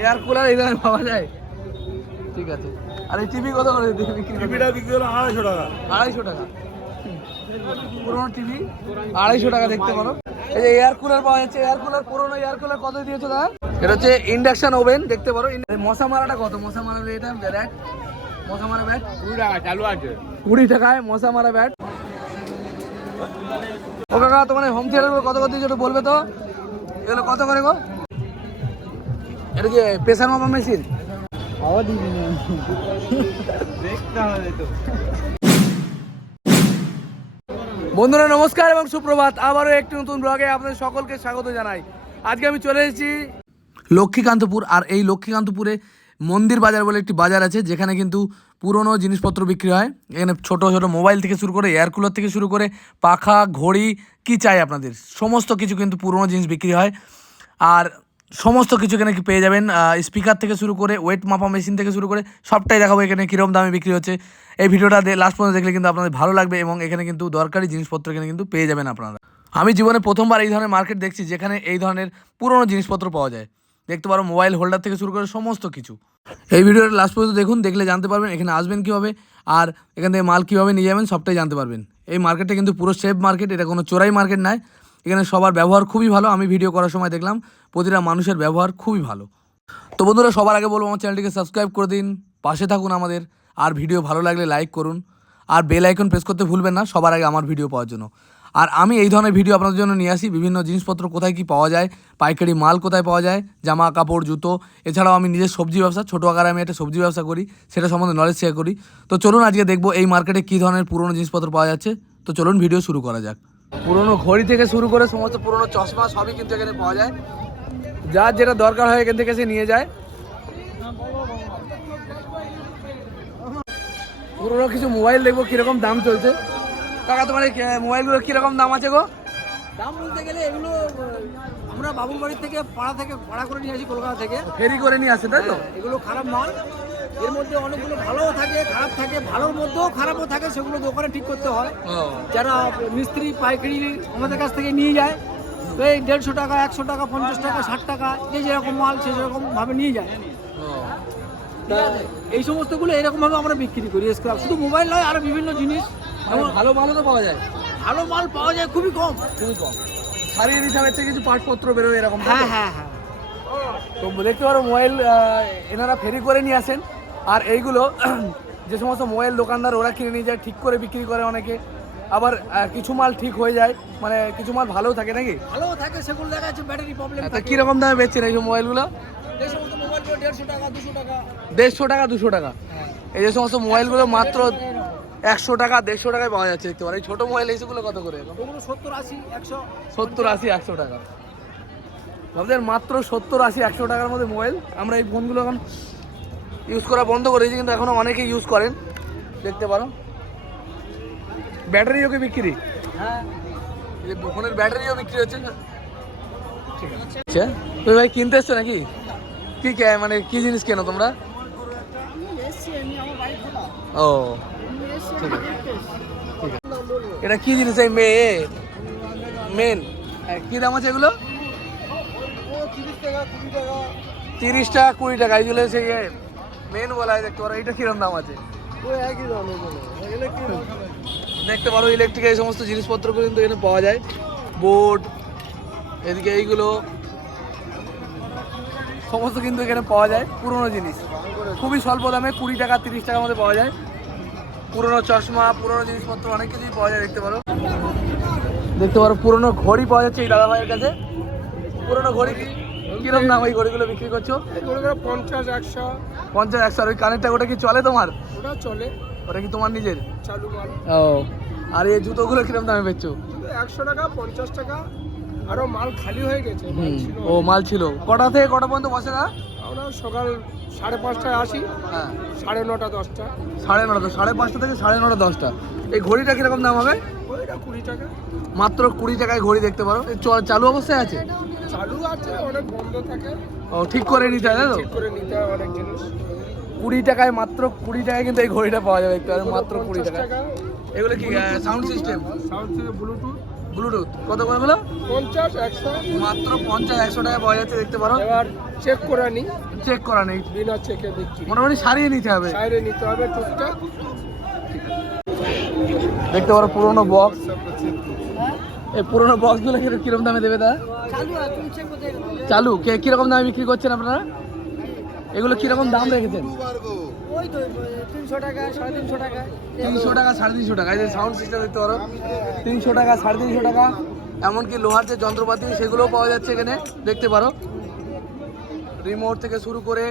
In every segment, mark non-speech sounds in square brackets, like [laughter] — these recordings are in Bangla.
এয়ার কুলার এই ধরনের পাওয়া যায়? ঠিক আছে। আর এই টিভি কত করে বিক্রি? টিভিটা বিক্রি হলো আড়াইশো টাকা। আড়াইশো টাকা। পুরোনো টিভি? আড়াইশো টাকা দেখতে পারো। এই যে এয়ার কুলার পাওয়া যাচ্ছে। এয়ার কুলার পুরোনো এয়ার কুলার কত দিয়েছ দাদা? এটা হচ্ছে ইন্ডাকশন ওভেন দেখতে পারো। এই মশা মারাটা কত? মশা মারার এটা ব্যাট মশা মারা ব্যাট। কুড়ি টাকা চালু আছে। কুড়ি টাকায় মশা মারা ব্যাট। ও কাকা তোমার হোম থিয়েটার কত কত দিয়েছ একটু বলবে তো? এগুলো কত করে গো? এটা কি প্রেসার মাপা মেশিন? দেখতে হবে তো। বন্ধুরা নমস্কার এবং সুপ্রভাত। আবারও একটি নতুন ব্লগে আপনাদের সকলকে স্বাগত জানাই। আজকে আমি চলে এসেছি লক্ষ্মীকান্তপুর আর এই লক্ষ্মীকান্তপুরে মন্দির বাজার বলে একটি বাজার আছে যেখানে কিন্তু পুরনো জিনিসপত্র বিক্রি হয়। এখানে ছোট ছোট মোবাইল থেকে শুরু করে এয়ার কুলার থেকে শুরু করে পাখা ঘড়ি কি চাই আপনাদের? সমস্ত কিছু কিন্তু পুরনো জিনিস বিক্রি হয়। আর সমস্ত কিছু এখানে পেয়ে যাবেন স্পিকার থেকে শুরু করে ওয়েট মাপা মেশিন থেকে শুরু করে সবটাই দেখাবো এখানে কীরকম দামে বিক্রি হচ্ছে। এই ভিডিওটা লাস্ট পর্যন্ত দেখলে কিন্তু আপনাদের ভালো লাগবে এবং এখানে কিন্তু দরকারি জিনিসপত্র এখানে কিন্তু পেয়ে যাবেন আপনারা। আমি জীবনে প্রথমবার এই ধরনের মার্কেট দেখছি যেখানে এই ধরনের পুরনো জিনিসপত্র পাওয়া যায়। দেখতে পারো মোবাইল হোল্ডার থেকে শুরু করে সমস্ত কিছু। এই ভিডিওটা লাস্ট পর্যন্ত দেখুন, দেখলে জানতে পারবেন এখানে আসবেন কীভাবে আর এখান থেকে মাল কীভাবে নিয়ে যাবেন সবটাই জানতে পারবেন। এই মার্কেটটা কিন্তু পুরো সেফ মার্কেট এটা কোনো চোরাই মার্কেট নয় এখানে সবার ব্যবহার খুবই ভালো। আমি ভিডিও করার সময় দেখলাম প্রতিটা মানুষের ব্যবহার খুবই ভালো। তো বন্ধুরা, সবার আগে বলব আমার চ্যানেলটিকে সাবস্ক্রাইব করে দিন, পাশে থাকুন আমাদের। আর ভিডিও ভালো লাগলে লাইক করুন। আর বেল আইকন প্রেস করতে ভুলবেন না, সবার আগে আমার ভিডিও পাওয়ার জন্য। আর আমি এই ধরনের ভিডিও আপনাদের জন্য নিয়ে আসি। বিভিন্ন জিনিসপত্র কোথায় কি পাওয়া যায়, পাইকারি মাল কোথায় পাওয়া যায় জামা কাপড় জুতো। এছাড়াও আমি নিজের সবজি ব্যবসা, ছোটো আকারে আমি একটা সবজি ব্যবসা করি, সেটা সম্বন্ধে নলেজ শেয়ার করি। তো চলুন আজকে দেখব এই মার্কেটে কী ধরনের পুরনো জিনিসপত্র পাওয়া যাচ্ছে। তো চলুন ভিডিও শুরু করা যাক। পুরনো ঘড়ি থেকে শুরু করে সমস্ত পুরনো চশমা সবই কিন্তু এখানে পাওয়া যায়। যার যেটা দরকার হয় এখান থেকে সে নিয়ে যায়। পুরোনো কিছু মোবাইল দেখব কীরকম দাম চলছে। কাকা তোমার মোবাইলগুলো কীরকম দাম আছে গো? দাম বলতে গেলে এগুলো আমরা বাবুর বাড়ির থেকে পাড়া থেকে ভাড়া করে নিয়ে আসি কলকাতা থেকে। ফেরি করে নিয়ে আসে তাই তো? হ্যাঁ, এগুলো খারাপ মাল। এর মধ্যে অনেকগুলো ভালোও থাকে খারাপ থাকে ভালোর মধ্যেও খারাপও থাকে সেগুলো দোকানে ঠিক করতে হয়। যারা মিস্ত্রি পাইকারি আমাদের কাছ থেকে নিয়ে যায় তো এই দেড়শো টাকা একশো টাকা পঞ্চাশ টাকা ষাট টাকা যে যেরকম মাল সে সেরকম ভাবে নিয়ে যায়। এই সমস্তগুলো এরকমভাবে আমরা বিক্রি করি শুধু মোবাইল নয় আরও বিভিন্ন জিনিস। ভালো মালও তো পাওয়া যায়। ভালো মাল পাওয়া যায় খুবই কম। খুবই কম। শাড়ির হিসাবে থেকে কিছু পাটপত্র বেরোয় এরকম হ্যাঁ হ্যাঁ হ্যাঁ। তো দেখতে পারো মোবাইল এনারা ফেরি করে নিয়ে আসেন। আর এইগুলো [clears throat] যে সমস্ত মোবাইল দোকানদার ওরা কিনে নিয়ে যায় ঠিক করে বিক্রি করে অনেকে। আবার কিছু মাল ঠিক হয়ে যায় মানে কিছু মাল ভালোও থাকে নাকি? ভালো থাকে সেগুলো দেখা যাচ্ছে ব্যাটারি প্রবলেম তা থাকে। কীরকম দামে বেচছেন এই মোবাইলগুলো দেড়শো টাকা দুশো টাকা। টাকা এই যে সমস্ত মোবাইলগুলো মাত্র একশো টাকা দেড়শো টাকায় পাওয়া যাচ্ছে দেখতে পারো এই ছোটো মোবাইল এইগুলো কত করে? সত্তর আশি একশো। সত্তর আশি একশো টাকা। আমাদের মাত্র সত্তর আশি একশো টাকার মধ্যে মোবাইল আমরা এই ফোনগুলো এখন ইউজ করা বন্ধ করে দিয়েছি কিন্তু এখনও অনেকে ইউজ করেন। দেখতে পারো। ব্যাটারিও কি বিক্রি? হ্যাঁ। এই ফোনের ব্যাটারিও বিক্রি হচ্ছে। ঠিক আছে। আচ্ছা। তুই ভাই কিনতে এসছো নাকি? কি কে- মানে কি জিনিস কেনো তোমরা? ও। ঠিক ঠিক আছে। এটা কি জিনিস? এই মেয়ে মেন কি দাম আছে এগুলো? তিরিশ টাকা কুড়ি টাকা। এইগুলো সেই মেন বলা হয় দেখতে পারো এটা কিরম দাম আছে? দেখতে পারো ইলেকট্রিক এই সমস্ত জিনিসপত্র কিন্তু এখানে পাওয়া যায়। বোর্ড এদিকে এইগুলো সমস্ত কিন্তু এখানে পাওয়া যায় পুরনো জিনিস। খুবই স্বল্প দামে কুড়ি টাকা তিরিশ টাকার মধ্যে পাওয়া যায়। পুরনো চশমা পুরনো জিনিসপত্র অনেক কিছুই পাওয়া যায় দেখতে পারো। দেখতে পারো পুরনো ঘড়ি পাওয়া যাচ্ছে এই দাদা ভাইয়ের কাছে। পুরনো ঘড়ি কি- কিরম দাম ওই গরুগুলো বিক্রি করছ? পঞ্চাশ একশো। পঞ্চাশ একশো আর ওই কানেরটা ওটা কি চলে তোমার? ওটা চলে। ওটা কি তোমার নিজের? চালু মাল। ও আর এই জুতোগুলো কিরম দামে বেচছো? একশো টাকা পঞ্চাশ টাকা। আরও মাল খালি হয়ে গেছে ও মাল ছিল। কটা থেকে কটা পর্যন্ত বসে না আমরা সকাল সাড়ে পাঁচটায় আসি। হ্যাঁ। সাড়ে নটা দশটা। সাড়ে নটা সাড়ে পাঁচটা থেকে সাড়ে নটা দশটা। এই ঘড়িটা কীরকম দাম হবে? ওইটা কুড়ি টাকা। মাত্র কুড়ি টাকায় ঘড়ি দেখতে পারো। এই চালু অবস্থায় আছে? চালু আছে অনেক বন্ধ থাকে। ও ঠিক করে নিতে হয় তো? ঠিক করে নিতে হয় অনেক জিনিস। কুড়ি টাকায় মাত্র কুড়ি টাকায় কিন্তু এই ঘড়িটা পাওয়া যাবে পারো মাত্র কুড়ি টাকা। এগুলো কি সাউন্ড সিস্টেম সাউন্ড থেকে ব্লুটুথ ব্লুটুথ। কত করে হলো? পঞ্চাশ একশো। মাত্র পঞ্চাশ একশো টাকা পাওয়া যাচ্ছে দেখতে পারো। এবার চেক করে নি। চেক করা নেই। বিনা চেকে বিক্রি মোটামুটি সারিয়ে নিতে হবে। বাইরে নিতে হবে টুকটাক। দেখতে পারো পুরোনো বক্স এই পুরোনো বক্সগুলো কীরকম কীরকম দামে দেবে দা চালু? কে কীরকম দামে বিক্রি করছেন আপনারা? এগুলো কীরকম দাম রেখেছেন? ওই তো তিনশো টাকা সাড়ে তিনশো টাকা। তিনশো টাকা সাড়ে তিনশো টাকা। এই যে সাউন্ড সিস্টেম দেখতে পারো। তিনশো টাকা সাড়ে তিনশো টাকা। এমনকি লোহার যে যন্ত্রপাতি সেগুলোও পাওয়া যাচ্ছে এখানে। দেখতে পারো। রিমোট থেকে শুরু করে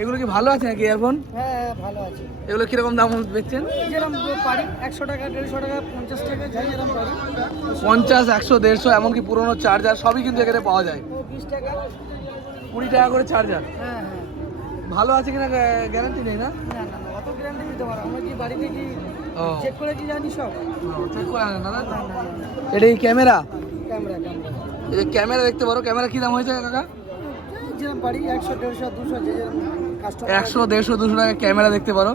এগুলো কি ভালো আছে নাকি ইয়ারফোন হ্যাঁ হ্যাঁ ভালো আছে। এগুলো কীরকম দাম বেচছেন? যেরকম পারি একশো টাকা দেড়শো টাকা পঞ্চাশ টাকা যাই যেরকম পারি। পঞ্চাশ একশো দেড়শো এমনকি পুরোনো চার্জার সবই কিন্তু এখানে পাওয়া যায়। বিশ টাকা। কুড়ি টাকা করে চার্জার হ্যাঁ হ্যাঁ। ভালো আছে কিনা গ্যারান্টি নেই না? না অত গ্যারান্টি দিতে পারো আমরা কি বাড়িতে কি চেক করে কি জানি সব? চেক করে না না এটা এই ক্যামেরা ক্যামেরা ক্যামেরা এই ক্যামেরা দেখতে পারো ক্যামেরা কি দাম হয়েছে কাকা? যেরকম পারি একশো দেড়শো দুশো যে একশো দেড়শো দুশো টাকা ক্যামেরা দেখতে পারো।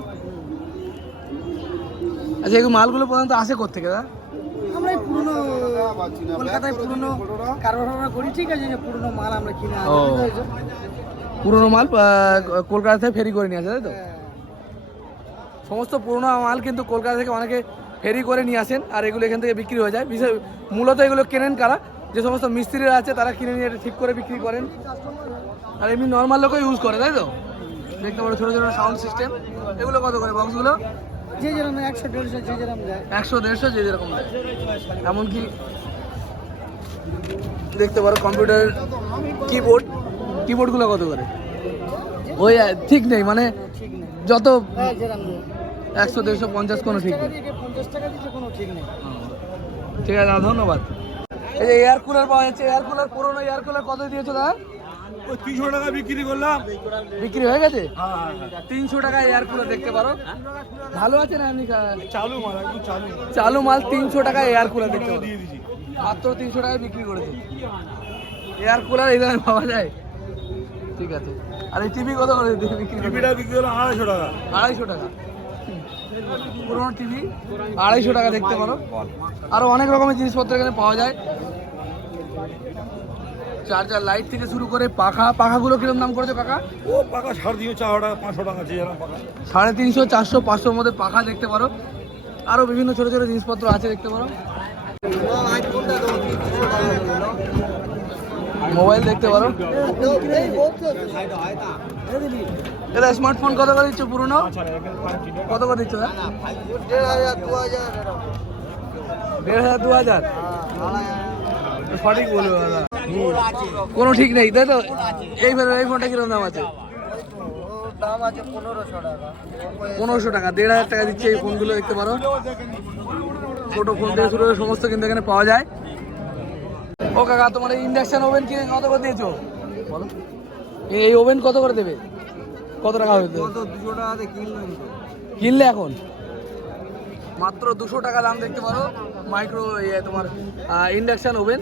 আচ্ছা এগুলো মালগুলো প্রধানত আসে কোথেকে দা আমরা এই পুরনো কলকাতায় পুরনো কারবাররা করি ঠিক আছে যে পুরনো মাল আমরা কিনে আনি? পুরোনো মাল কলকাতা থেকে ফেরি করে নিয়ে আসে তাই তো? হ্যাঁ। সমস্ত পুরোনো মাল কিন্তু কলকাতা থেকে অনেকে ফেরি করে নিয়ে আসেন আর এগুলো এখান থেকে বিক্রি হয়ে যায়। বিশেষ মূলত এগুলো কেনেন কারা? যে সমস্ত মিস্ত্রিরা আছে তারা কিনে নিয়ে এটা ঠিক করে বিক্রি করেন। আর এমনি নর্মাল লোকও ইউজ করে তাই তো? দেখতে পারো ছোটো ছোটো সাউন্ড সিস্টেম এগুলো কত করে বক্সগুলো যে যেরকম একশো দেড়শো যে যেরকম যায় একশো দেড়শো যে যেরকম দেয়। এমনকি দেখতে পারো কম্পিউটার কিবোর্ড কিবোর্ডগুলো কত করে? ওই ঠিক নেই মানে যত হ্যাঁ। একশো দেড়শো পঞ্চাশ কোনো ঠিক নেই। ঠিক আছে দাদা ধন্যবাদ। এই যে এয়ার কুলার পাওয়া যাচ্ছে এয়ার কুলার পুরোনো এয়ার কুলার কত দিয়েছ দাদা? ওই তিনশো টাকা বিক্রি করলাম। বিক্রি হয়ে গেছে? তিনশো টাকা এয়ার কুলার দেখতে পারো। ভালো আছে না এমনি চালু মাল চালু চালু মাল তিনশো টাকা এয়ার কুলার দেখতে পারো। দিয়ে দিছি মাত্র তিনশো টাকায় বিক্রি করেছে। এয়ার কুলার এই দামে পাওয়া যায়? ঠিক আছে। আর এই টিভি কত করে? বিক্রি টিভিটা বিক্রি হলো আড়াইশো টাকা। আড়াইশো টাকা। পুরোনো টিভি? আড়াইশো টাকা দেখতে পারো। আরও অনেক রকমের জিনিসপত্র এখানে পাওয়া যায়। চার্জার লাইট থেকে শুরু করে পাখা। পাখাগুলো কীরকম দাম করেছে কাকা ও পাকা সাড়ে তিনশো চারশো টাকা পাঁচশো টাকা আছে সাড়ে তিনশো চারশো পাঁচশোর মধ্যে পাখা দেখতে পারো। আরও বিভিন্ন ছোট ছোট জিনিসপত্র আছে দেখতে পারো। মোবাইল দেখতে পারো। এটা স্মার্টফোন কত করে দিচ্ছ পুরনো? কত করে দিচ্ছ দা? দেড় হাজার, দু হাজার? সঠিক বলব, দাদা। কোনো ঠিক নেই, তাই তো? এই এই ফোনটা কীরকম দাম আছে? পনেরোশো টাকা, দেড় হাজার টাকা দিচ্ছে এই ফোনগুলো, দেখতে পারো। ছোট ফোন থেকে শুরু সমস্ত কিন্তু এখানে পাওয়া যায়। ও কাকা তোমার ইন্ডাকশন ওভেন কি কত করে দিয়েছ? বলো। এই- ওভেন কত করে দেবে? কত টাকা হবে? দেবে? দুশো টাকাতে কিনলাম কিনলে এখন? মাত্র দুশো টাকা দাম দেখতে পারো। মাইক্রো ইয়ে তোমার ইন্ডাকশন ওভেন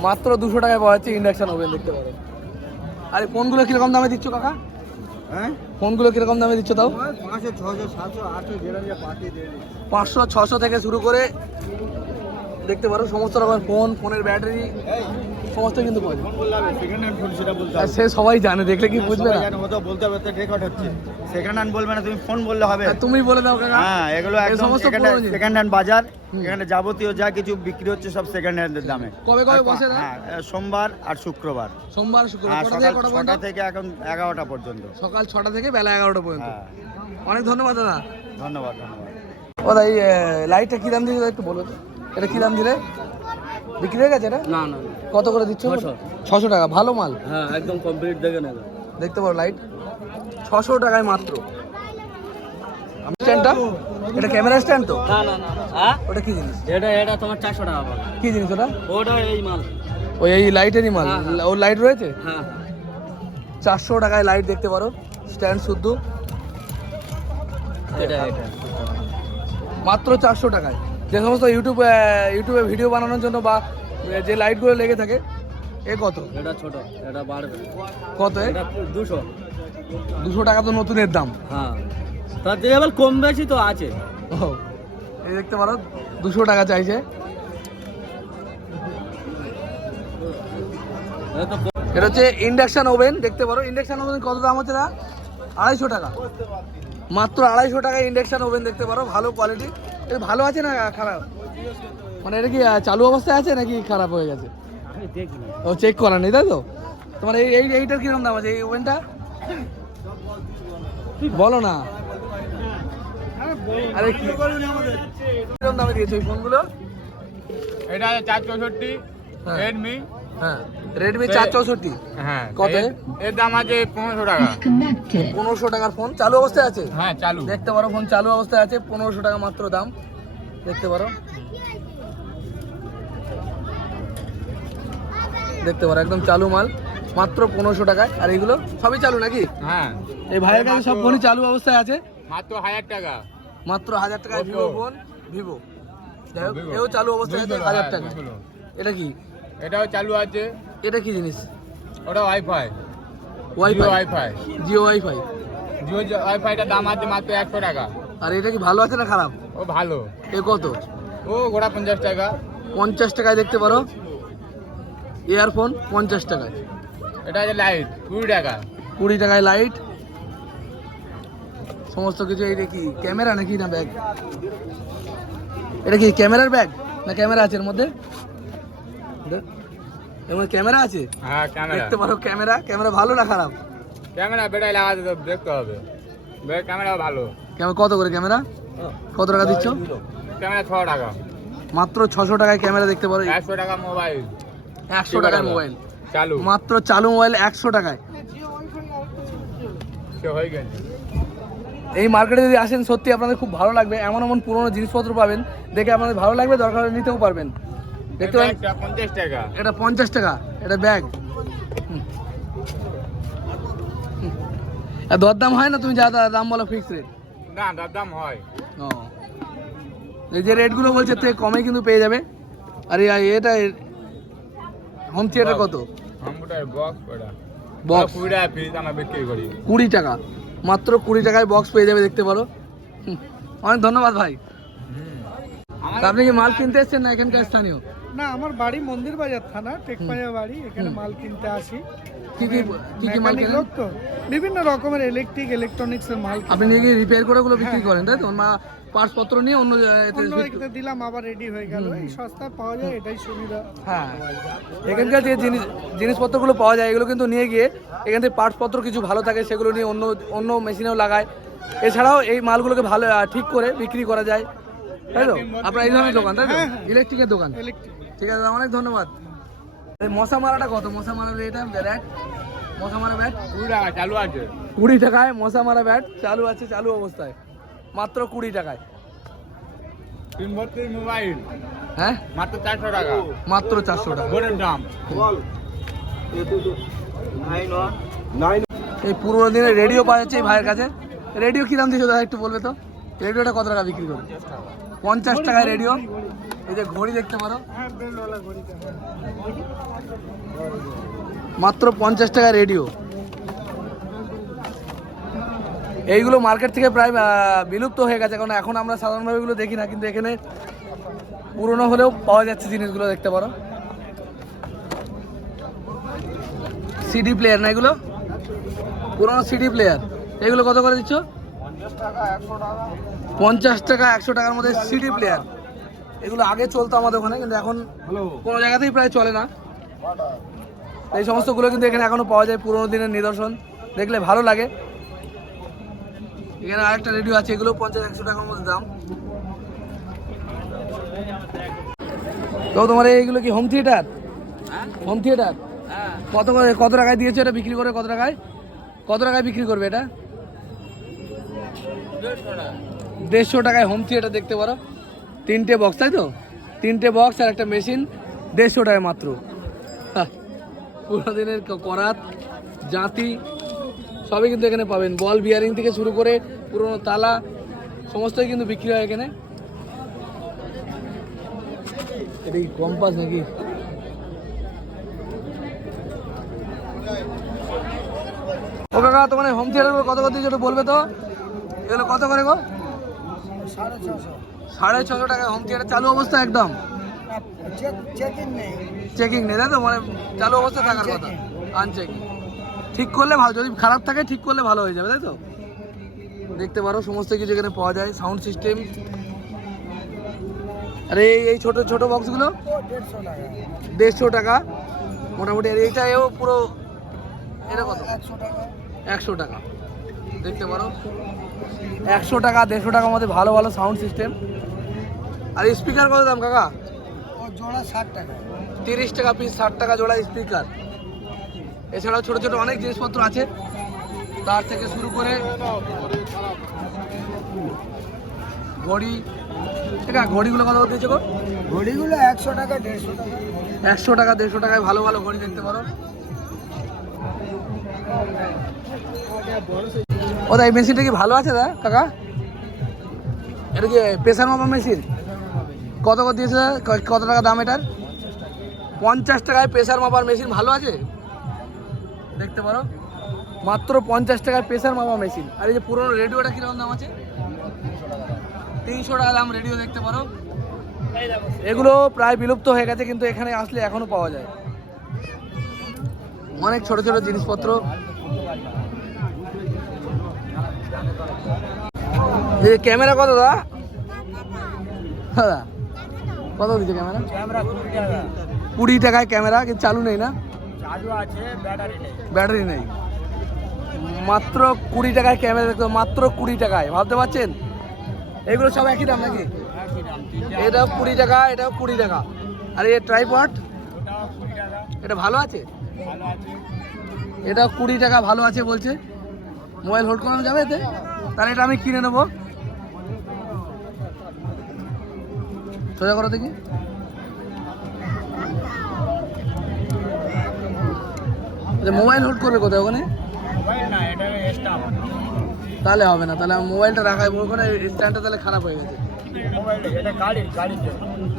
মাত্র দুশো টাকায় পাওয়া যাচ্ছে ইন্ডাকশন ওভেন দেখতে পারো। আরে ফোনগুলো কীরকম দামে দিচ্ছ কাকা? হ্যাঁ? ফোনগুলো কীরকম দামে দিচ্ছ তাও? পাঁচশো ছশো সাতশো আটশো পাঁচশো ছশো থেকে শুরু করে দেখতে পারো সমস্ত রকমের ফোন ফোনের ব্যাটারি সমস্ত কিন্তু পাওয়া যায় সেকেন্ড হ্যান্ড ফোন সেটা বলতে সে সবাই জানে দেখলে কি বুঝবে না? বলতে হবে রেকর্ড হচ্ছে। সেকেন্ড হ্যান্ড বলবে না তুমি ফোন বললে হবে। তুমি বলে দাও কাকা। হ্যাঁ এগুলো একদম সমস্ত সেকেন্ড হ্যান্ড বাজার। এখানে যাবতীয় যা কিছু বিক্রি হচ্ছে সব সেকেন্ড হ্যান্ডের দামে। কবে কবে বসে না? হ্যাঁ সোমবার আর শুক্রবার। সোমবার শুক্রবার। কটা ছটা থেকে এখন এগারোটা পর্যন্ত। সকাল ছটা থেকে বেলা এগারোটা পর্যন্ত। হ্যাঁ। অনেক ধন্যবাদ দাদা। ধন্যবাদ ধন্যবাদ। ও দাদা এই লাইটটা কি দাম দিয়েছে একটু বলো তো। এটা কি দাম দিলে? বিক্রি হয়ে গেছে এটা? না না কত করে দিচ্ছ? ছশো। টাকা ভালো মাল। হ্যাঁ একদম কমপ্লিট দেখে নেবে। দেখতে পারো লাইট ছশো টাকায় মাত্র। স্ট্যান্ডটা এটা ক্যামেরা স্ট্যান্ড তো? না না না হ্যাঁ? ওটা কি জিনিস? এটা এটা তোমার চারশো টাকা পাবে কি জিনিস ওটা? ওটা এই মাল। ওই এই লাইটেরই মাল। হ্যাঁ, হ্যাঁ। ওর লাইট রয়েছে? হ্যাঁ। চারশো টাকায় লাইট দেখতে পারো। স্ট্যান্ড শুদ্ধ। এটা এটা। মাত্র চারশো টাকায়। যে সমস্ত ইউটিউব ইউটিউবে ভিডিও বানানোর জন্য বা যে লাইটগুলো লেগে থাকে এ কত? এটা ছোট এটা বাড়বে। কত এটা দুশো। দুশো টাকা তো নতুনের দাম। হ্যাঁ। তার আবার কম বেশি তো আছে। ও এই দেখতে পারো দুশো টাকা চাইছে। এটা হচ্ছে ইন্ডাকশন ওভেন দেখতে পারো। ইন্ডাকশন ওভেন কত দাম হচ্ছে না আড়াইশো টাকা। মাত্র আড়াইশো টাকা ইন্ডাকশন ওভেন দেখতে পারো ভালো কোয়ালিটি এটা ভালো আছে না খারাপ? মানে এটা কি চালু অবস্থায় আছে নাকি খারাপ হয়ে গেছে? ও চেক করা নেই তাই তো? তোমার এই এই এইটার কীরকম দাম আছে এই ওভেনটা বলো না। আরে কি? কীরকম দামে দিয়েছ এই ফোনগুলো এটা আছে চার চৌষট্টি হ্যাঁ। রেডমি হ্যাঁ। রেডমি চার চৌষট্টি হ্যাঁ কত? এর- দাম আছে পনেরোশো টাকা। পনেরোশো টাকার ফোন চালু অবস্থায় আছে? হ্যাঁ চালু। দেখতে পারো ফোন চালু অবস্থায় আছে পনেরোশো টাকা মাত্র দাম। দেখতে পারো। দেখতে পারো একদম চালু মাল। মাত্র পনেরোশো টাকায়। আর এগুলো সবই চালু নাকি? হ্যাঁ। এই ভাইয়ের কাছে সব ফোনই চালু অবস্থায় আছে? মাত্র হাজার টাকা। মাত্র হাজার টাকায় ভিভো ফোন ভিভো যাই হোক এও চালু অবস্থায় আছে হাজার টাকা এটা কি? এটাও চালু আছে। এটা কি জিনিস? ওটা wifi wifi wifi Jio wifi Jio ওয়াইফাইটার দাম আছে মাত্র একশো টাকা। আর এটা কি ভালো আছে না খারাপ? ও ভালো। এ কত? ও গোড়া পঞ্চাশ টাকা। পঞ্চাশ টাকায় দেখতে পারো। ইয়ারফোন পঞ্চাশ টাকায়। এটা আছে লাইট কুড়ি টাকা। কুড়ি টাকায় লাইট সমস্ত কিছু এইটা কি ক্যামেরা নাকি না ব্যাগ এটা কি ক্যামেরার ব্যাগ না ক্যামেরা আছে এর মধ্যে? এর মধ্যে ক্যামেরা আছে? হ্যাঁ ক্যামেরা। দেখতে পারো ক্যামেরা। ক্যামেরা ভালো না খারাপ? ক্যামেরা বেটাই লাগাতে তো দেখতে হবে। ক্যামেরা ভালো। ক্যামেরা কত করে ক্যামেরা? কত টাকা দিচ্ছ? ক্যামেরা ছ টাকা। মাত্র ছশো টাকায় ক্যামেরা দেখতে পারো একশো টাকা মোবাইল। একশো টাকায় মোবাইল। চালু। মাত্র চালু মোবাইল একশো টাকায়। হয়ে গেছে। এই মার্কেটে যদি আসেন সত্যি আপনাদের খুব ভালো লাগবে। এমন এমন পুরোনো জিনিসপত্র পাবেন দেখে আপনাদের ভালো লাগবে দরকার হলে নিতেও পারবেন। দেখতে পারেন পঞ্চাশ টাকা। এটা পঞ্চাশ টাকা এটা ব্যাগ। দরদাম হয় না তুমি যা দাম বলো ফিক্স রেট না তার দাম হয়। ও। এই যে রেটগুলো বলছে তে কমে কিন্তু পেয়ে যাবে। আর এটা হোম থিয়েটার কত? বক্স। কুড়ি টাকা পিস বিক্রি করি। কুড়ি টাকা। মাত্র কুড়ি টাকায় বক্স পেয়ে যাবে দেখতে পারো। অনেক ধন্যবাদ ভাই। আপনি কি মাল কিনতে এসছেন না এখানকার স্থানীয়? না আমার বাড়ি মন্দির বাজার থানা টেকপাড়া বাড়ি এখানে মাল কিনতে আসি। কি কি কি কি মাল তো। বিভিন্ন রকমের ইলেকট্রিক ইলেকট্রনিক্স এর মাল আপনি নিজে রিপেয়ার করে ওগুলো বিক্রি করেন তাই তো? মা পার্টস পত্র নিয়ে অন্য একটা দিলাম আবার রেডি হয়ে গেল। এই সস্তায় পাওয়া যায় এটাই সুবিধা। হ্যাঁ। এখানকার যে জিনিস জিনিসপত্রগুলো পাওয়া যায় এগুলো কিন্তু নিয়ে গিয়ে এখান থেকে পার্টস পত্র কিছু ভালো থাকে সেগুলো নিয়ে অন্য অন্য মেশিনেও লাগায়। এছাড়াও এই মালগুলোকে ভালো ঠিক করে বিক্রি করা যায়। তাই তো? আপনার এই ধরনের দোকান তাই তো? হ্যাঁ, হ্যাঁ। ইলেকট্রিকের দোকান। ঠিক আছে অনেক ধন্যবাদ। মশা মারাটা কত? মশা মারার এটা ব্যাট মশা মারা ব্যাট। কুড়ি টাকা চালু আছে। কুড়ি টাকায় মশা মারা ব্যাট চালু আছে চালু অবস্থায়। মাত্র কুড়ি টাকায়। মোবাইল। হ্যাঁ? মাত্র চারশো টাকা। মাত্র চারশো টাকা। দাম। এই পুরোনো দিনের রেডিও পাওয়া যাচ্ছে এই ভাইয়ের কাছে। রেডিও কি দাম দিয়েছ দাদা একটু বলবে তো? রেডিওটা কত টাকা বিক্রি করবে পঞ্চাশ টাকায় রেডিও। এই যে ঘড়ি দেখতে পারো। মাত্র পঞ্চাশ টাকা রেডিও। এইগুলো মার্কেট থেকে প্রায় বিলুপ্ত হয়ে গেছে। কারণ এখন আমরা সাধারণভাবে এগুলো দেখি না, কিন্তু এখানে পুরনো হলেও পাওয়া যাচ্ছে জিনিসগুলো দেখতে পারো। সিডি প্লেয়ার না এগুলো? পুরনো সিডি প্লেয়ার এগুলো কত করে দিচ্ছ? পঞ্চাশ টাকা একশো টাকার মধ্যে সিডি প্লেয়ার। এগুলো আগে চলতো আমাদের ওখানে কিন্তু এখন কোনো জায়গাতেই প্রায় চলে না। এই সমস্তগুলো কিন্তু এখানে এখনও পাওয়া যায় পুরোনো দিনের নিদর্শন। দেখলে ভালো লাগে। এখানে আরেকটা রেডিও আছে এগুলো পঞ্চাশ একশো টাকার মধ্যে দাম। তো তোমার এইগুলো কি হোম থিয়েটার হোম থিয়েটার কত করে কত টাকায় দিয়েছ এটা বিক্রি করে কত টাকায়? কত টাকায় বিক্রি করবে এটা? দেড়শো টাকায় হোম থিয়েটার দেখতে পারো। তিনটে বক্স তাই তো? তিনটে বক্স আর একটা মেশিন দেড়শো টাকায় মাত্র। পুরোনো দিনের করাত, জাতি, সবই কিন্তু এখানে পাবেন। বল বিয়ারিং থেকে শুরু করে পুরোনো তালা, সমস্তই কিন্তু বিক্রি হয় এখানে। কম্পাস নাকি? ও কাকা, তোমার হোম থিয়েটার কত কত বলবে তো? এগুলো কত করে গো? সাড়ে ছশো। টাকা হোম থিয়েটার চালু অবস্থা একদম? চেকিং নেই। তাই তো? মানে চালু অবস্থা থাকার কথা। আনচেকিং ঠিক করলে ভালো যদি খারাপ থাকে ঠিক করলে ভালো হয়ে যাবে তাই তো? দেখতে পারো সমস্ত কিছু এখানে পাওয়া যায় সাউন্ড সিস্টেম আর এই এই ছোট ছোট বক্সগুলো দেড়শো টাকা। দেড়শো টাকা। মোটামুটি আর এইটা এও পুরো এটা কত? একশো টাকা। একশো টাকা। দেখতে পারো। একশো টাকা দেড়শো টাকার মধ্যে ভালো ভালো সাউন্ড সিস্টেম আর স্পিকার কত দাম কাকা? ও জোড়া ষাট টাকা। তিরিশ টাকা পিস ষাট টাকা জোড়া স্পিকার এছাড়াও ছোট ছোট অনেক জিনিসপত্র আছে। তার থেকে শুরু করে ঘড়ি। ঠিক আছে ঘড়িগুলো কত দিয়েছ গো? ঘড়িগুলো একশো টাকা দেড়শো টাকা। একশো টাকা দেড়শো টাকায় ভালো ভালো ঘড়ি দেখতে পারো। ও দা এই মেশিনটা কি ভালো আছে দা, কাকা? এটা কি প্রেসার মাপা মেশিন? কত কত দিয়েছে কত টাকা দাম এটার? পঞ্চাশ টাকায় প্রেসার মাপার মেশিন ভালো আছে? দেখতে পারো। মাত্র পঞ্চাশ টাকায় প্রেসার মাপা মেশিন। আর এই যে পুরোনো রেডিওটা কীরকম দাম আছে? তিনশো টাকা দাম রেডিও, দেখতে পারো। এগুলো প্রায় বিলুপ্ত হয়ে গেছে, কিন্তু এখানে আসলে এখনও পাওয়া যায়। অনেক ছোট ছোট জিনিসপত্র। ক্যামেরা কত দা দাদা কত দিচ্ছে ক্যামেরা? কুড়ি টাকায় ক্যামেরা কিন্তু চালু নেই না? ব্যাটারি নেই। মাত্র কুড়ি টাকায় ক্যামেরা দেখতে মাত্র কুড়ি টাকায় ভাবতে পারছেন? এগুলো সব একই দাম নাকি? এটাও কুড়ি টাকা এটাও কুড়ি টাকা। আর কুড়ি টাকা। এটা ভালো আছে। এটাও কুড়ি টাকা ভালো আছে বলছে? মোবাইল হোল্ড করানো যাবে এতে? তাহলে এটা আমি কিনে নেব। সোজা করো দেখি। মোবাইল হোল্ড করবে কোথায় ওখানে? না এটা তাহলে হবে না তাহলে মোবাইলটা রাখাই ওখানে স্ট্যান্ডটা তাহলে খারাপ হয়ে গেছে।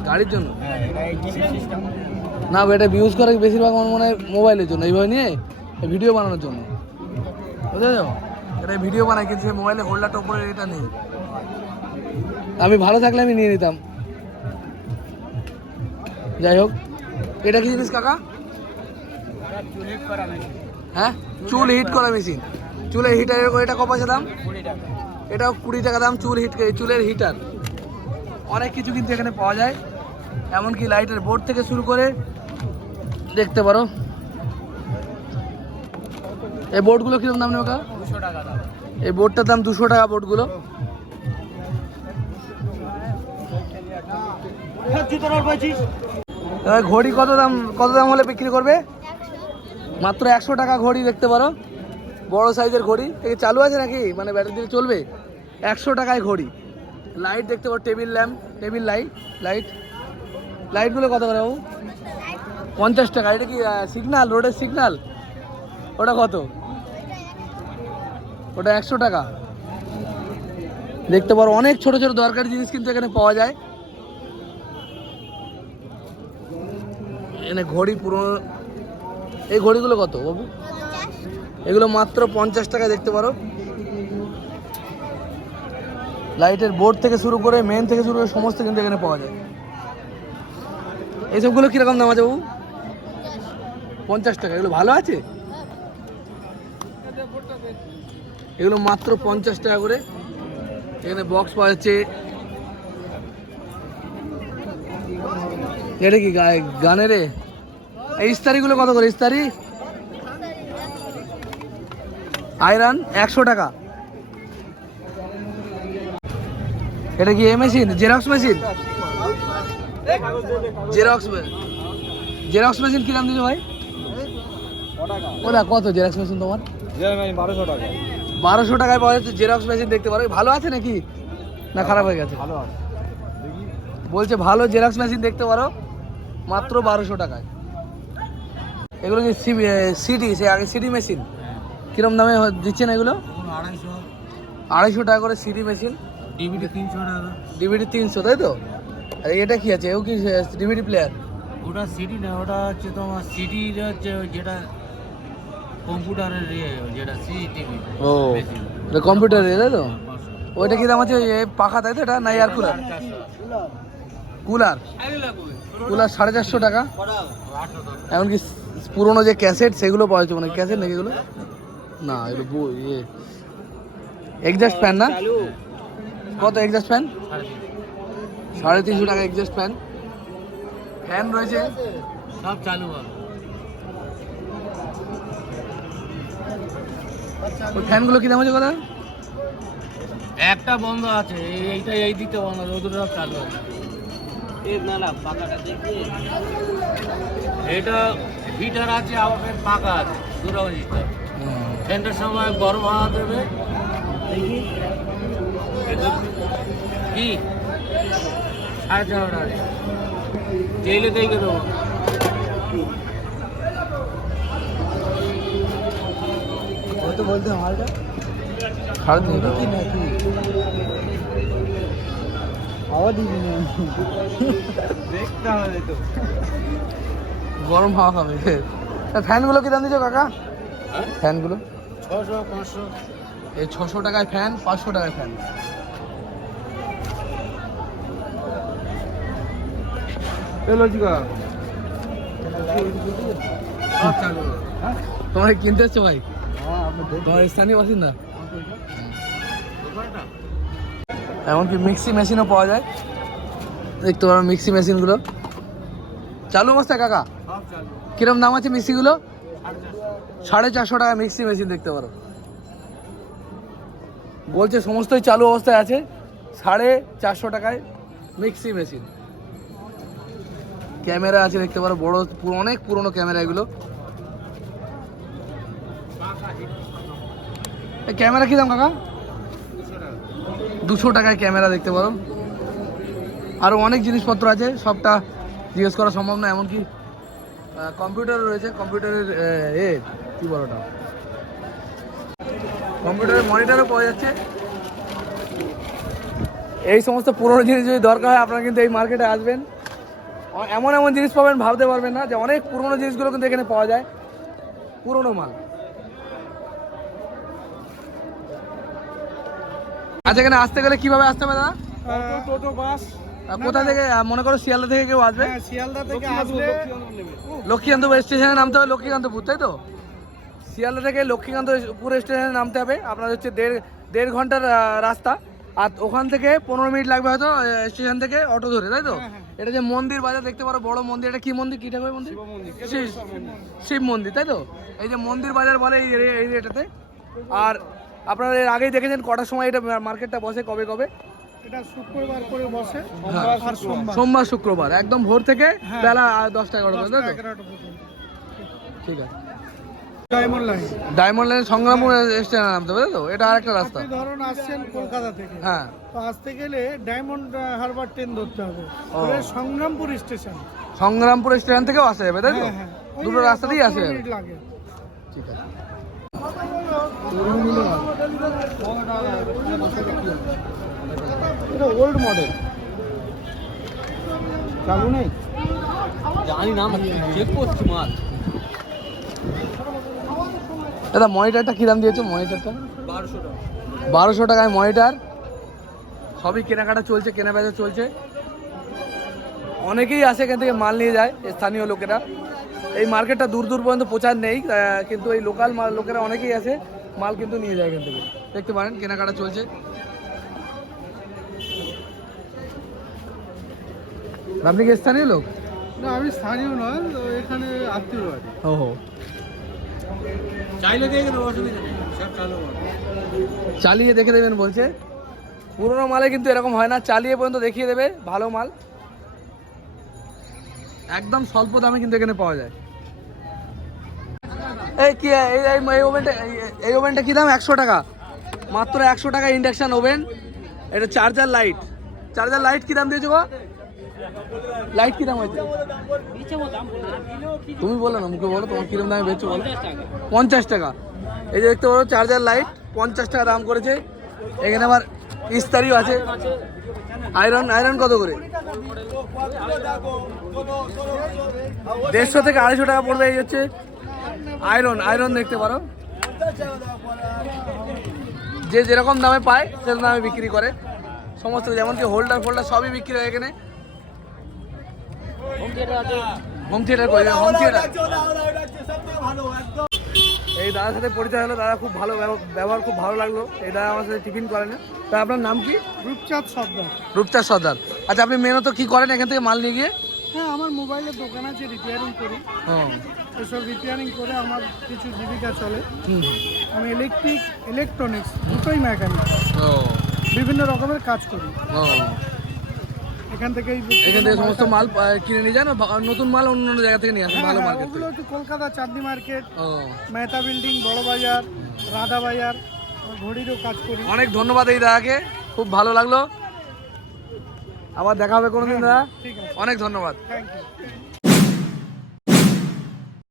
গাড়ির জন্য। হ্যাঁ না এটা ইউজ করে বেশিরভাগ আমার মনে হয় মোবাইলের জন্য এইভাবে নিয়ে ভিডিও বানানোর জন্য। বুঝতে এটা ভিডিও বানাই কিন্তু মোবাইলে হোল্ডারটা উপরে এটা নেই। আমি ভালো থাকলে আমি নিয়ে নিতাম। যাই হোক এটা কি জিনিস কাকা? হ্যাঁ? চুল হিট করা মেশিন চুলের হিটারের এটা পয়সা দাম? এটাও কুড়ি টাকা দাম চুল হিট চুলের হিটার অনেক কিছু কিন্তু এখানে পাওয়া যায়। এমনকি লাইটের বোর্ড থেকে শুরু করে দেখতে পারো। এই বোর্ডগুলো কীরকম দাম নেবে কাকা? দুশো টাকা এই বোর্ডটার দাম দুশো টাকা বোর্ডগুলো। ঘড়ি কত দাম কত দাম হলে বিক্রি করবে? মাত্র একশো টাকা ঘড়ি দেখতে পারো। বড় সাইজের ঘড়ি। এই চালু আছে নাকি? মানে ব্যাটারি দিয়ে চলবে? একশো টাকায় ঘড়ি। লাইট দেখতে পারো table lamp table light light লাইটগুলো কত করে বাবু? পঞ্চাশ টাকা। এটা কি সিগনাল রোডের সিগনাল ওটা কত? ওটা একশো টাকা। দেখতে পারো, অনেক ছোট ছোট দরকারি জিনিস কিন্তু এখানে পাওয়া যায়। এখানে ঘড়ি পুরো এই ঘড়িগুলো কত, বাবু? এগুলো মাত্র পঞ্চাশ টাকায় দেখতে পারো। লাইটের বোর্ড থেকে শুরু করে মেন থেকে শুরু করে সমস্ত কিন্তু এখানে পাওয়া যায়। এইসবগুলো কীরকম দাম আছে, বাবু? পঞ্চাশ টাকা, এগুলো ভালো আছে? এগুলো মাত্র পঞ্চাশ টাকা করে। এখানে বক্স পাওয়া যাচ্ছে। এটা কি গানের রে? এই ইস্তারিগুলো কত করে? ইস্তারি? আয়রন একশো টাকা। এটা কি এ machine? Xerox machine? Xerox xerox machine কি দাম দিছো ভাই? ওটা কত জেরক্স মেশিন তোমার? বারোশো টাকা। বারোশো টাকায় পাওয়া যাচ্ছে জেরক্স মেশিন দেখতে পারো। ভালো আছে নাকি? না খারাপ হয়ে গেছে? ভালো আছে। বলছে ভালো জেরক্স মেশিন দেখতে পারো। মাত্র বারোশো টাকায়। এগুলো কি সিডি সে আগে সিডি মেশিন কিরম দামে দিচ্ছেন এগুলো? আড়াইশো। আড়াইশো টাকা করে সিডি মেশিন ডিভিডি তিনশো টাকা। ডিভিডি তিনশো তাই তো? আর এটা কি আছে? ও কি ডিভিডি প্লেয়ার ওটা সিডি না ওটা হচ্ছে তোমার সিডির হচ্ছে যেটা কম্পিউটারের ইয়ে যেটা সিটিভি ও এটা কম্পিউটারে তাই তো? ওইটা কি দাম আছে পাখা তাই তো এটা? না এয়ার কুলার? কুলার? কুলার সাড়ে চারশো টাকা। এমনকি পুরোনো যে ক্যাসেট সেগুলো পাওয়া যাচ্ছে মানে ক্যাসেট নাকি এগুলো? না এগুলো ইয়ে। এক্সাস্ট ফ্যান না? কত এক্সাস্ট ফ্যান সাড়ে তিনশো টাকা এক্সাস্ট ফ্যান ফ্যান রয়েছে? সব চালু হবে। ওই ফ্যানগুলো কি দাম আছে কথা? একটা বন্ধ আছে এইটা এই দিকটা বন্ধ আছে ওদের সব চালু আছে। এটা হিটার আছে আবার ফের পাকা আছে জিনিসটা ফ্যানটার সময় গরম হাওয়া দেবে। এটা কি? সাড়ে দেখে দেবো। কত বলতে মালটা সাড়ে তিনশো টাকা নাকি? হাওয়া দিবি না। দেখতে হবে তো গরম হাওয়া খাবে। তা ফ্যানগুলো কি দাম দিচ্ছ কাকা? হ্যাঁ? ফ্যানগুলো? ছশো পাঁচশো। এই ছশো টাকায় ফ্যান পাঁচশো টাকায় ফ্যান। আছে তোমার কিনতে এসছো ভাই? তোমার স্থানীয় বাসিন্দা? এমনকি মিক্সি মেশিনও পাওয়া যায়। দেখতে পারো মিক্সি মেশিনগুলো চালু অবস্থায় কাকা? কিরম দাম আছে মিক্সিগুলো সাড়ে চারশো। টাকা মিক্সি মেশিন দেখতে পারো। বলছে সমস্তই চালু অবস্থায় আছে। সাড়ে চারশো টাকায় মিক্সি মেশিন ক্যামেরা আছে দেখতে পারো। বড় অনেক পুরনো ক্যামেরা এগুলো। ক্যামেরা কি দাম, কাকা? দুশো টাকায় ক্যামেরা দেখতে পারো। আরও অনেক জিনিসপত্র আছে, সবটা জিজ্ঞেস করা সম্ভব না, এমনকি কম্পিউটার রয়েছে, কম্পিউটারের, এ কি বড় ওটা? কম্পিউটারের মনিটরও পাওয়া যাচ্ছে। এই সমস্ত পুরনো জিনিস যদি দরকার হয়, আপনারা কিন্তু এই মার্কেটে আসবেন। এমন এমন জিনিস পাবেন, ভাবতে পারবেন না যে অনেক পুরনো জিনিসগুলো কিন্তু এখানে পাওয়া যায়। পুরনো মাল। আচ্ছা এখানে আসতে গেলে কীভাবে আসতে হবে দাদা? টোটো বাস। কোথা থেকে মনে করো শিয়ালদা থেকে কেউ আসবে? হ্যাঁ শিয়ালদা থেকে আসলে লক্ষ্মীকান্তপুর স্টেশনে নামতে হবে লক্ষ্মীকান্তপুর তাই তো? শিয়ালদা থেকে লক্ষ্মীকান্তপুর স্টেশনে নামতে হবে আপনার হচ্ছে দেড় দেড় ঘণ্টার রাস্তা। আর ওখান থেকে পনেরো মিনিট লাগবে হয়তো স্টেশন থেকে অটো ধরে তাই তো? এটা যে মন্দির বাজার দেখতে পারো বড় মন্দির এটা কি মন্দির? কি ঠাকুরের মন্দির? শিব শিব মন্দির। তাই তো? এই যে মন্দির বাজার বলে এই এরিয়াটাতে আর আপনারা এর আগেই দেখেছেন কটার সময় এটা মার্কেটটা বসে কবে কবে? এটা শুক্রবার করে বসে। হ্যাঁ। আর সোমবার। সোমবার শুক্রবার। একদম ভোর থেকে বেলা দশটা এগারোটা পর্যন্ত ঠিক আছে। Diamond line. Diamond line Sangrampur স্টেশনে নামতে হবে তাই তো? এটা আরেকটা রাস্তা। ধরুন আসছেন কলকাতা থেকে। হ্যাঁ। তো আসতে গেলে ডায়মন্ড হারবার ট্রেন ধরতে হবে। সংগ্রামপুর স্টেশন। সংগ্রামপুর স্টেশন থেকেও আসা যাবে তাই তো? হ্যাঁ হ্যাঁ। দুটো রাস্তাতেই দশ আসা যাবে। ঠিক আছে। এটা ওল্ড মডেল চালু নেই? জানি না চেক করছি মাল। দাদা মনিটরটা কী দাম দিয়েছ? মনিটরটা বারোশো টাকা। বারোশো টাকায় মনিটার সবই কেনাকাটা চলছে কেনা বেচা চলছে। অনেকেই আসে এখান থেকে মাল নিয়ে যায় স্থানীয় লোকেরা। এই মার্কেটটা দূর দূর পর্যন্ত প্রচার নেই কিন্তু এই লোকাল লোকেরা অনেকেই আসে। মাল কিন্তু নিয়ে যায় এখান থেকে। দেখতে পারেন কেনাকাটা চলছে। আপনি কি স্থানীয় লোক? না আমি স্থানীয় নয় তো এখানে আত্মীয় বাড়ি ও হো। চাইলে চালিয়ে দেখে দেবেন বলছে। পুরোনো মালে কিন্তু এরকম হয় না চালিয়ে পর্যন্ত দেখিয়ে দেবে ভালো মাল। একদম স্বল্প দামে কিন্তু এখানে পাওয়া যায়। এই কি, এই ওভেনটা এই- ওভেনটা কি দাম? একশো টাকা। মাত্র একশো টাকা ইন্ডাকশন ওভেন এটা চার্জার লাইট চার্জার লাইট কি দাম দিয়েছ গো? লাইট কি দাম হয়েছে? তুমি বলো না, মুখে বলো, তোমার কিরম দামে বেচছো বলো। পঞ্চাশ টাকা। এই যে দেখতে পারো চার্জার লাইট পঞ্চাশ টাকা দাম করেছে। এখানে আবার ইস্তারিও আছে। আয়রন আয়রন কত করে? দেড়শো থেকে আড়াইশো টাকা পড়বে, এই হচ্ছে আয়রন আয়রন দেখতে পারো। যে যেরকম দামে পায় সেরকম দামে বিক্রি করে। সমস্ত যেমন কি হোল্ডার ফোল্ডার সবই বিক্রি হয় এখানে। হোম থিয়েটার করে হোম থিয়েটার এই দাদার সাথে পরিচয় হলো দাদা খুব ভালো ব্যবহার খুব ভালো লাগল। এই দাদা আমার সাথে টিফিন করেন। তা আপনার নাম কি? রূপচাঁদ সর্দার। রূপচাঁদ সর্দার। আচ্ছা আপনি মেনত কি করেন এখান থেকে মাল নিয়ে গিয়ে? মোবাইলের দোকান আছে রিপেয়ারিং করি। এসব রিপেয়ারিং করে আমার কিছু জীবিকা চলে। আমি ইলেকট্রিক ইলেকট্রনিক্স দুটোই মেকানিক বিভিন্ন রকমের কাজ করি। এখান থেকেই এখান থেকে সমস্ত মাল কিনে নিয়ে যান নতুন মাল অন্য অন্য জায়গা থেকে নিয়ে আসেন হ্যাঁ, ভালো হ্যাঁ, মার্কেট ওগুলো থেকে। হচ্ছে কলকাতা চাঁদনি মার্কেট মেহতা বিল্ডিং বড় বাজার রাধা বাজার ঘড়িরও কাজ করি। অনেক ধন্যবাদ এই দাদাকে খুব ভালো লাগল। আবার দেখা হবে কোনোদিন দাদা। ঠিক অনেক ধন্যবাদ। Thank you